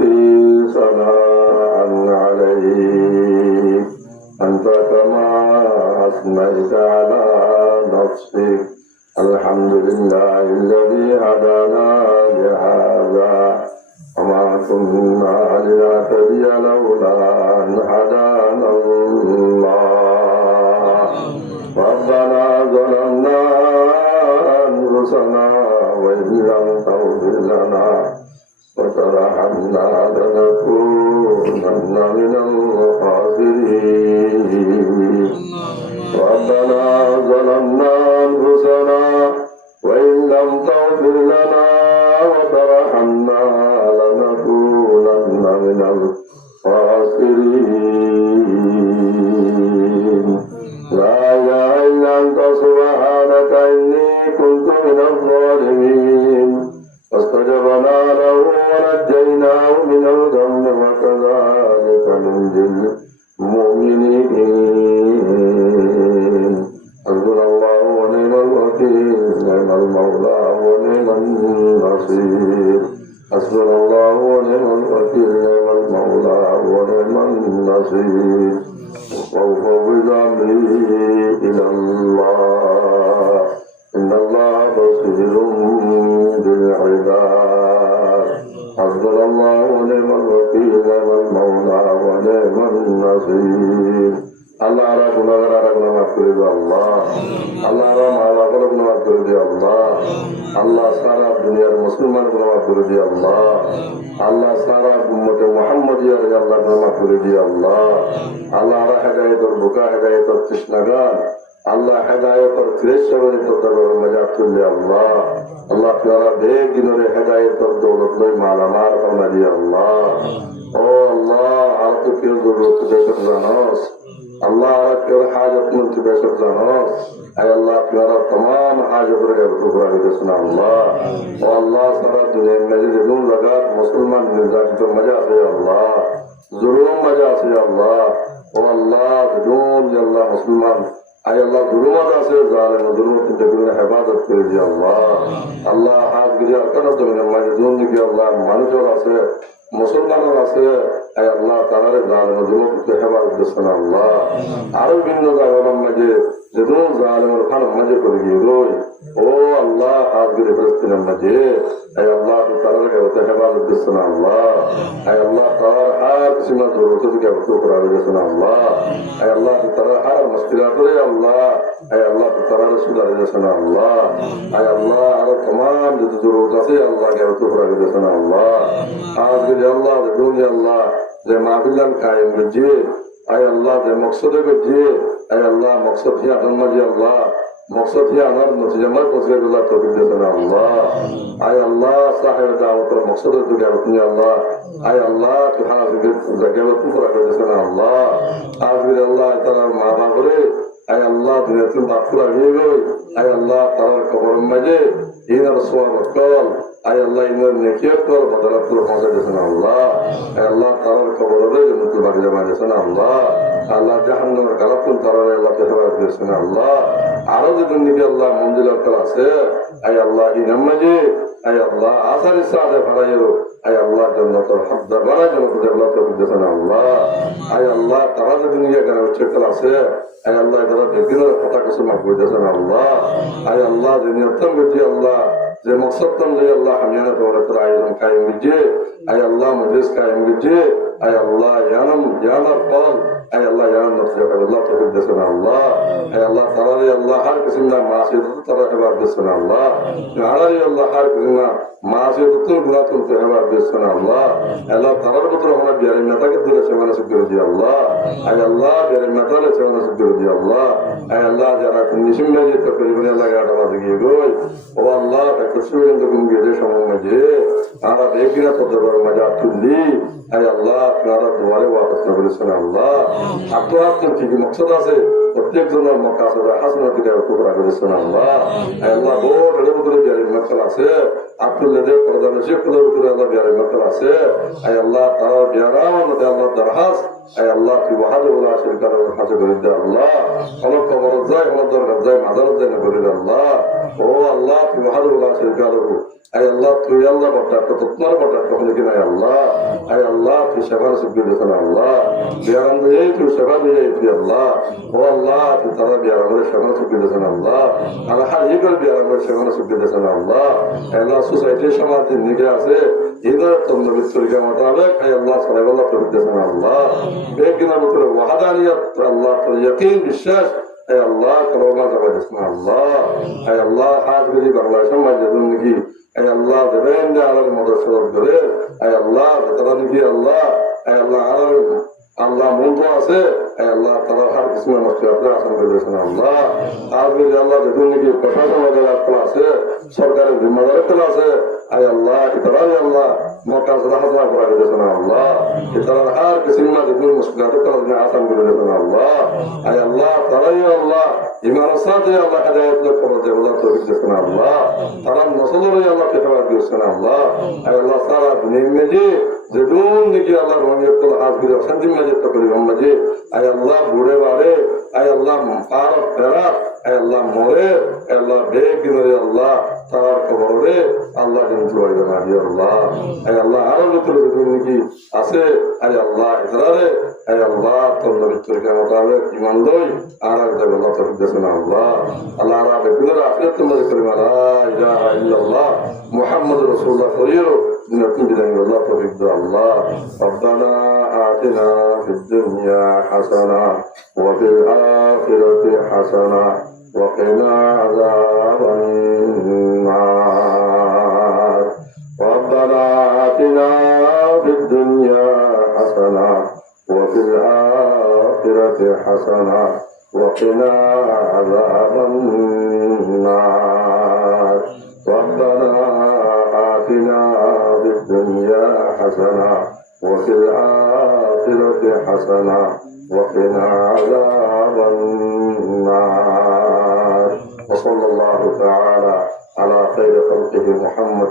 أحصي ثناء عليك أنت كما أثنيت على نفسك الحمد لله الذي هدانا لهذا وما كنا لنهتدي لولا أن هدانا الله ربنا ظلمنا أنفسنا وإن لم تغفر لنا وترحمنا لنكونن من الخاسرين ربنا ظلمنا أنفسنا وإن لم تغفر لنا وترحمنا لنكونن من الخاسرين لا إله إلا أنت سبحانك إني كنت من الظالمين فاستجبنا له ونجيناه من الغم وكذلك ننجي المؤمنين حسبنا الله ونعم الوكيل نعم المولى ونعم النصير حسبنا الله ونعم الوكيل نعم المولى ونعم النصير وأفوض أمري إلى الله إن الله بصير بالعباد حسبنا الله ونعم الوكيل نعم المولى ونعم النصير আল্লাহ আরা গুনাহগার আরা গুনাহ মাফ করে দিও আল্লাহ আল্লাহ আরা মাওলা গুলো গুনাহ মাফ করে দিও আল্লাহ আল্লাহ সারা দুনিয়ার মুসলমান গুনাহ মাফ করে দিও আল্লাহ আল্লাহ সারা উম্মতে মুহাম্মাদিয়ার আল্লাহ গুনাহ মাফ করে দিও আল্লাহ আল্লাহ আরা হেদায়েতের বুকা হেদায়েতের তৃষ্ণাগার আল্লাহ হেদায়েতের ফিরেশতাগণে তোর মজা তুলে আল্লাহ আল্লাহ তাআলা দেখ দিনের হেদায়েতের দৌলত লই মালামাল করনা দিও আল্লাহ ও আল্লাহ আর তো কেউ জরুরত দেখে জানোস अल्लाह के हाजतमंद की बेशक जानो ऐ अल्लाह प्यारा तमाम हाजतों के पूरा कर सुना अल्लाह और अल्लाह सारा दुनिया में जुलूम लगा मुसलमान मिजाज तो मजा से अल्लाह जुलूम मजा से अल्लाह और अल्लाह जुलूम या अल्लाह मुसलमान ऐ अल्लाह जुलूम मजा से जालिम जुलूम की जगह हिफाजत कर दिया अल्लाह हाथ गिरा कर दो मैंने जुलूम की अल्लाह मानुजोरा से মুসলমানের আছে এই আল্লাহ তাআলার জালিম যুবককে হেফাজত করছেন আল্লাহ আরো ভিন্ন জায়গার মাঝে যেদুন জালিমের খান মাঝে করে গিয়ে রই ও আল্লাহ আজকে ফিলিস্তিনের মাঝে এই আল্লাহ তাআলার হেফাজত করছেন আল্লাহ এই আল্লাহ তাআলার হার সীমা জরুরত থেকে হেফাজত করা গেছেন আল্লাহ এই আল্লাহ তাআলার হার মুশকিলাত রে আল্লাহ এই আল্লাহ তাআলার সুদারে গেছেন আল্লাহ এই আল্লাহ আর तमाम जो जरूरत আছে আল্লাহ কে হেফাজত করা গেছেন আল্লাহ আজকে अल्लाह दुनिया अल्लाह जे माबिलन कायम कीजिए आय अल्लाह जे मकसद कीजिए आय अल्लाह मकसद ही अनम जी अल्लाह मकसद ही अनम नतीजमत पहुंचे अल्लाह तौफीक दे अल्लाह आय अल्लाह साहिब दावत और मकसद तो क्या होती है अल्लाह आय अल्लाह के हाजिर जगह को पूरा कर दे अल्लाह हाजिर अल्लाह ताला मां बाप रे आय अल्लाह दुनिया से बात पूरा हो गई आय अल्लाह ताला कब्र में इन रसूल कल आय अल्लाह इन नेकियत पर बदलत को पहुंचा देसन अल्लाह आय अल्लाह ताला कब्र रे मुझे बाकी जमा देसन अल्लाह अल्लाह जहन्नम गलत को ताला अल्लाह के हवाले देसन अल्लाह आरो जिंदगी अल्लाह मंजिल कला से आय अल्लाह इन मजे आय अल्लाह आसार सादे फरायो आय अल्लाह जन्नत और हक दरबार जन्नत अल्लाह के देसन अल्लाह आय अल्लाह ताला जिंदगी का चक्कर से आय अल्लाह ताला दिन पता कसम को देसन अल्लाह आय अल्लाह दुनिया तम जी अल्लाह जे मकसद तम जे अल्लाह हमियाना तौर पर आयोजन कायम कीजिए आय अल्लाह मजलिस कायम कीजिए आय अल्लाह यानम याना फल आय अल्लाह यानम नफ्स अल्लाह तौफीक देसन अल्लाह आय अल्लाह ताला रे अल्लाह हर किस्म का मासियत तरह हिफाजत देसन अल्लाह नारा रे अल्लाह हर किस्म का मासियत तुम गुनाह तुम हिफाजत देसन अल्लाह अल्लाह ताला रे पुत्र हमारा प्यारे नेता के दूर से वाला शुक्र दिया अल्लाह आय अल्लाह प्यारे नेता रे से वाला शुक्र दिया अल्लाह आय अल्लाह जरा निशिम में जे तकरीबन अल्लाह या डाला दिए गई ओ अल्लाह तस्वीर में गुम गए समय में जे आरा देखिना तो जबर मजा तुली आय अल्लाह तारा दुआरे वापस न बोले अल्लाह अब तो आप की मकसद আছে প্রত্যেক জনের মকাসদ হাসানাত কে পুরা করে আল্লাহ আয় আল্লাহ বহুত বড় বিয়ারে মকসদ আছে আব্দুল্লাহ দে প্রধান শেখ খোদার উপরে আল্লাহ বিয়ারে মকসদ আছে আয় আল্লাহ তাআলা বিয়ারাম মতে আল্লাহ দরখাস আয় আল্লাহ কি ওয়াহদ ওয়ালা শিরকার ও হাসে করে দে আল্লাহ আল্লাহ কবর যায় আল্লাহ দরগাহ যায় মাজার যায় করে দে আল্লাহ ও আল্লাহ কি ওয়াহদ ওয়ালা শিরকার ও আয় আল্লাহ তুই আল্লাহ বড় তো তোমার বড় কখনো কি নাই আল্লাহ আয় আল্লাহ তুই সেবার সুখী দিয়েছেন আল্লাহ বিয়ারাম দিয়ে তুই সেবা দিয়ে তুই আল্লাহ ও আল্লাহ তুই তারা বিয়ারামের সেবার সুখী দিয়েছেন আল্লাহ আল্লাহ হাজিগর বিয়ারামের সেবার সুখী দিয়েছেন আল্লাহ আল্লাহ সোসাইটির সমাজ দিকে আছে ঈদের তন্দবিত তরিকা মোতাবেক আয় আল্লাহ সালাইবাল্লাহ তরিক দিয়েছেন আল্লাহ বেকিনার ভিতরে ওয়াহাদানিয়ত আল্লাহ তোর ইয়াকিন বিশ্বাস আয় আল্লাহ করোনা জবাই দিয়েছেন আল্লাহ আয় আল্লাহ হাত বেরি বাংলাদেশ সমাজ যেদিন নাকি আয় আল্লাহ দেবেন যে আলার মদর সরব ধরে আয় আল্লাহ তারা নাকি আল্লাহ আয় আল্লাহ আলার আল্লাহ বন্ধু আছে আয় আল্লাহ তারা হার কিসমে মস্তি আপনার আসান করে দিয়েছেন আল্লাহ হাত বেরি আল্লাহ যেদিন নাকি প্রশাসন আছে সরকারের জিম্মাদারের তেল আছে আয় আল্লাহ ইতারাই আল্লাহ মক্কা হাজরা করা দিয়েছেন আল্লাহ ইতারার হার কিসমা যেদিন মুশকিলাত করে আসান করে দিয়েছেন আল্লাহ আয় আল্লাহ তারাই আল্লাহ ইমানের সাথে আল্লাহ হেদায়েত খবর দেয় আল্লাহ তৌফিক দিয়েছেন আল্লাহ তারা নসলের আল্লাহ খেতাবাদ দিয়েছেন আল্লাহ আয় আল্লাহ সারা নিমেজি যেদুন নাকি আল্লাহ রঙিয়ত হাত বিরে শান্তি মাজিদ তকলি মোহাম্মদি আয় আল্লাহ বুড়ে বাড়ে আয় আল্লাহ পার ফেরাত আয় আল্লাহ মরে আয় আল্লাহ বেগ দিনে আল্লাহ তার খবরে আল্লাহ কিন্তু আল্লাহ আয় আল্লাহ আরো ভিতরে যেদুন নাকি আছে আয় আল্লাহ ইসরারে আয় আল্লাহ তোর নবীর তরিকা মোতাবেক ইমান লই আর এক জায়গায় আল্লাহ তৌফিক দিয়েছেন আল্লাহ আল্লাহ আর বেগুনের আখিরাত তোমাদের করিমা লা ইলাহা ইল্লাল্লাহ মুহাম্মাদুর রাসূলুল্লাহ করিও نكون بدين الله توفيق الله ربنا آتنا في الدنيا حسنة وفي الآخرة حسنة وقنا عذاب النار ربنا آتنا في الدنيا حسنة وفي الآخرة حسنة وقنا عذاب النار ربنا آتنا في الدنيا حسنة وفي الآخرة حسنة وقنا عذاب النار وصلى الله تعالى على خير خلقه محمد